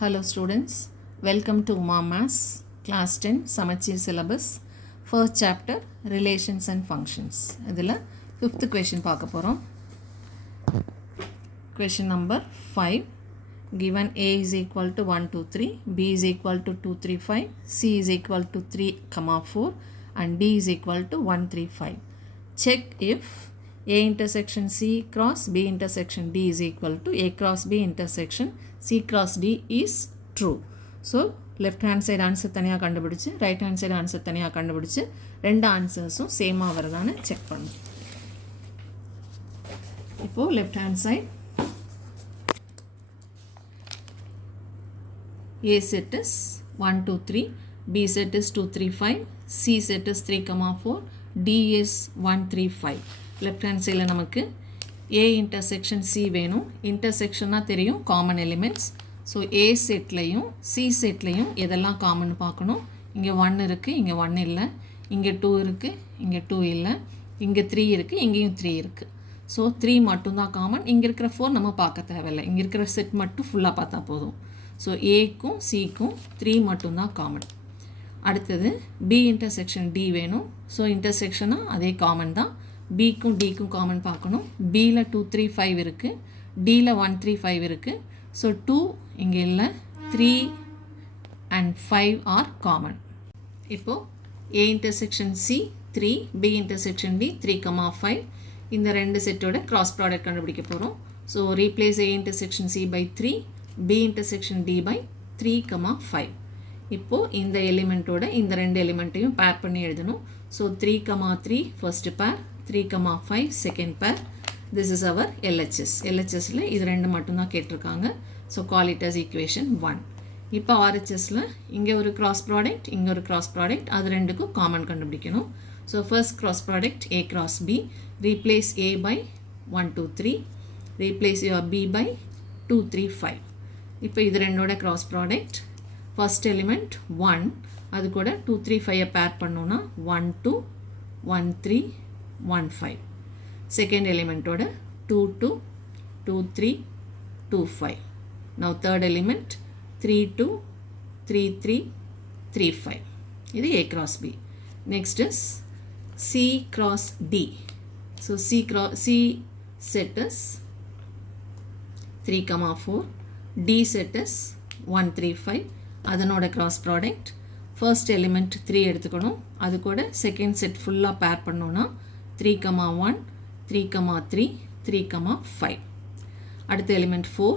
Hello students, welcome to Maths class 10 Samacheer syllabus first chapter Relations and Functions. இதில் 5th question பார்க்க போகிறோம். Question number 5. Given A is equal to 1, 2, 3, B is equal to 2, 3, 5, C is equal to 3, 4 and D is equal to 1, 3, 5. Check if A intersection C cross B intersection D is equal to A cross B intersection C cross D is true. So left hand side answer தனியாக கண்டுபிடிச்சு right hand side answer தனியாக கண்டுபிடிச்சு ரெண்டு ஆன்சர்ஸும் சேமாக வருதான்னு check பண்ணணும். இப்போது left hand side A set is 1, 2, 3, B set is 2, 3, 5, C set is 3, 4, D is 1, 3, 5. left hand side நமக்கு A intersection C வேணும். இன்டர்செக்ஷனாக தெரியும் common elements. So A செட்லையும் C செட்லையும் எதெல்லாம் காமன் பார்க்கணும். இங்கே 1 இருக்குது, இங்கே 1 இல்லை, இங்கே 2 இருக்குது, இங்கே 2 இல்லை, இங்கே 3 இருக்குது, இங்கேயும் 3 இருக்குது. ஸோ 3 மட்டும்தான் காமன். இங்கே இருக்கிற 4 நம்ம பார்க்க தேவையில்லை. இங்கே இருக்கிற செட் மட்டும் ஃபுல்லாக பார்த்தா போதும். ஸோ ஏக்கும் சிக்கும் 3 மட்டும்தான் காமன். அடுத்தது B இன்டர்செக்ஷன் D வேணும். ஸோ இன்டர்செக்ஷனாக அதே காமன் தான். பிக்கும் டிக்கும் காமன் பார்க்கணும். பியில் 2, 3, 5 இருக்குது, டியில் 1, 3, 5 இருக்குது. ஸோ 2 இங்கே இல்லை, 3 and 5 ஆர் காமன். இப்போது A intersection C 3, B intersection D 3, 5 இந்த ரெண்டு செட்டோட கிராஸ் ப்ராடக்ட் கண்டுபிடிக்க போகிறோம். So replace A intersection C by 3, B intersection D by 3, 5. இப்போது இந்த எலிமெண்ட்டோட இந்த ரெண்டு எலிமெண்ட்டையும் பேர் பண்ணி எழுதணும். ஸோ 3, 3 ஃபர்ஸ்ட் பேர், 3, 5 second pair. This is our LHS. LHSல இது ரெண்டு மட்டும்தான் கேட்டிருக்காங்க. So call it as equation 1. இப்போ RHSல இங்கே ஒரு கிராஸ் ப்ராடக்ட், இங்கே ஒரு கிராஸ் ப்ராடக்ட், அது ரெண்டுக்கும் காமன் கண்டுபிடிக்கணும். So first cross product A cross B, replace A by 1, 2, 3, replace B by 2, 3, 5. இப்போ இது ரெண்டோட கிராஸ் ப்ராடக்ட். ஃபர்ஸ்ட் எலிமெண்ட் 1, அது கூட 2, 3, 5 பேர் பண்ணோன்னா 1, 2, 1, 3, 1, 5. செகண்ட் எலிமெண்ட்டோட 2, 2, 2, 3, 2, 5. Now third element 3, 2, 3, 3, 3, 5. இது A cross B. Next is C cross D. So C set is 3, 4, D set is 1, 3, 5. அதனோட cross product. First element 3 எடுத்துக்கணும். அது கூட செகண்ட் செட் ஃபுல்லாக பேர் பண்ணோன்னா 3, 1, 3, 3, 3, 5. அடுத்த எலிமெண்ட் 4,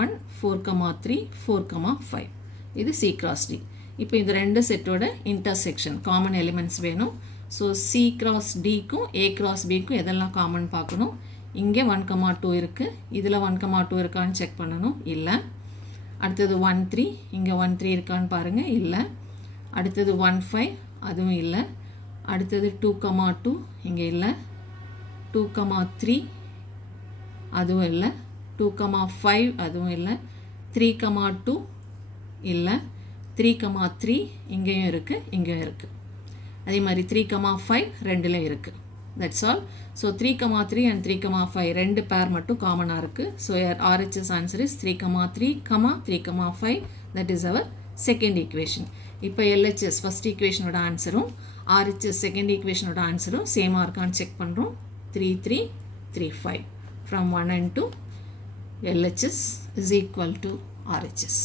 1, 4, 3, 4, 5. இது C cross D. இப்போ இந்த ரெண்டு செட்டோட இன்டர்செக்ஷன் காமன் எலிமெண்ட்ஸ் வேணும். So C cross Dக்கும் A cross Bக்கும் எதெல்லாம் காமன் பார்க்கணும். இங்கே 1, 2 இருக்குது, இதில் 1, 2 இருக்கான்னு செக் பண்ணணும். இல்லை. அடுத்தது 1, 3, இங்கே 1, 3 இருக்கான்னு பாருங்கள். இல்லை. அடுத்தது 1, 5, அதுவும் இல்லை. அடுத்தது 2, 2 இங்கே இல்லை. 2, 3 அதுவும் இல்லை. 2, 5 அதுவும் இல்லை. 3, 2 இல்லை. 3, 3 இங்கேயும் இருக்குது, இங்கேயும் இருக்குது. அதே மாதிரி 3, 5 ரெண்டுலேயும் இருக்குது. That's all. ஸோ 3, 3 and 3, 5 ரெண்டு பேர் மட்டும் காமனாக இருக்குது. So RHS answer is 3, 3, 3, 5. That is our second equation. இப்போ LHS ஃபஸ்ட் ஈக்குவேஷனோட ஆன்சரும் RHS செகண்ட் ஈக்குவேஷனோட ஆன்சரும் சேமாக இருக்கான்னு செக் பண்ணுறோம். 3, 3, 3, 5 from 1 and 2 LHS is equal to RHS.